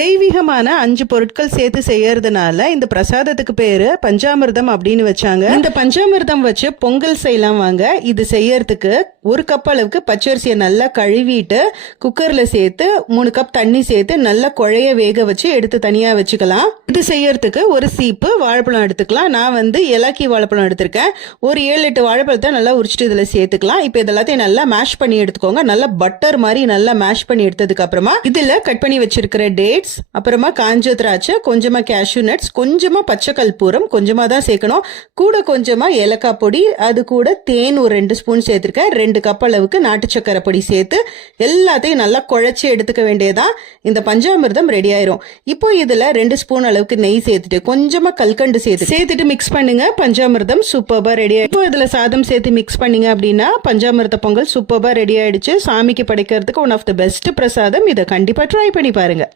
தெய்வீகமான 5 பொருட்கள் சேர்த்து செய்யறதுனால இந்த பிரசாதத்துக்கு பேரு பஞ்சாமிர்தம் அப்படின்னு வச்சாங்க. இந்த பஞ்சாமிர்தம் வச்சு பொங்கல் செய்யலாம் வாங்க. இது செய்யறதுக்கு 1 கப் அளவுக்கு பச்சரிசியை நல்லா கழுவிட்டு குக்கர்ல சேர்த்து 3 கப் தண்ணி சேர்த்து நல்லா குழைய வேக வச்சு எடுத்து தனியா வச்சுக்கலாம். இது செய்யறதுக்கு ஒரு சீப்பு வாழைப்பழம் எடுத்துக்கலாம். நான் ஏலக்கி வாழைப்பழம் எடுத்திருக்கேன். ஒரு 7-8 வாழைப்பழத்தை நல்லா உரிச்சிட்டு இதுல சேர்த்துக்கலாம். இப்ப இதெல்லாத்தையும் நல்லா மேஷ் பண்ணி எடுத்துக்கோங்க. நல்லா பட்டர் மாதிரி நல்லா மேஷ் பண்ணி எடுத்ததுக்கு அப்புறமா இதுல கட் பண்ணி வச்சிருக்கிற டேட்ஸ், அப்புறமா காஞ்ச திராட்சை, கொஞ்சமா கேஷ்யூ நட்ஸ், கொஞ்சமா பச்சை கற்பூரம், கொஞ்சமா தான் சேர்க்கணும். கூட கொஞ்சமா ஏலக்காய் பொடி, அது கூட தேன் ஒரு 2 ஸ்பூன் சேர்த்திருக்கேன். 2 கப் அளவுக்கு நாட்டு சக்கரை பொடி சேர்த்து எல்லாத்தையும் நல்லா குழைச்சி எடுத்துக்க வேண்டியதான். இந்த பஞ்சாமிர்தம் ரெடி ஆயிரும். இப்போ இதுல 2 ஸ்பூன் அளவுக்கு நெய் சேர்த்துட்டு கொஞ்சமா கல்கண்டு சேர்த்துட்டு மிக்ஸ் பண்ணுங்க. பஞ்சாமிர்தம் சூப்பர்பா ரெடி ஆயிடும். இப்போ இதுல சாதம் சேர்த்து மிக்ஸ் பண்ணீங்க அப்படின்னா பஞ்சாமிர்த பொங்கல் சூப்பர்பா ரெடி ஆயிடுச்சு. சாமிக்கு படைக்கிறதுக்கு ஒன் ஆஃப் த பெஸ்ட் பிரசாதம். இதை கண்டிப்பா ட்ரை பண்ணி பாருங்க.